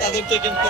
তাদেরকে কিন্তু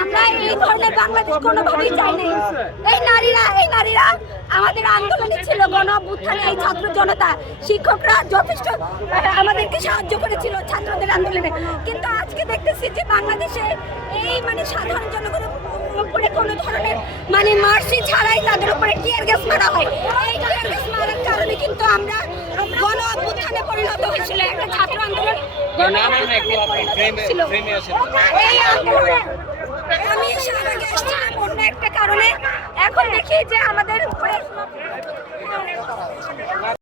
আমরা এই ধরনের বাংলাদেশ কোনোভাবেই চাই নাই। এই নারীরা আমাদের আন্দোলনে ছিল, গণ অভ্যুত্থানে এই ছাত্র জনতা, শিক্ষকরা যথেষ্ট আমাদেরকে সাহায্য করেছিল ছাত্রদের আন্দোলনে। কিন্তু আজকে দেখতেছি যে বাংলাদেশে এই সাধারণ জনগণের উপরে কোনো ধরনের মার্সি ছাড়াই তাদের উপরে টিয়ার গ্যাস মারা হয়। এই টিয়ার গ্যাস মারার কারণে কিন্তু আমরা গণ অভ্যুত্থানে পরিণত হয়েছিল, একটা ছাত্র আন্দোলন ছিল। এই আন্দোলনে আমি সারা দেশে অন্য একটা কারণে এখন দেখি যে আমাদের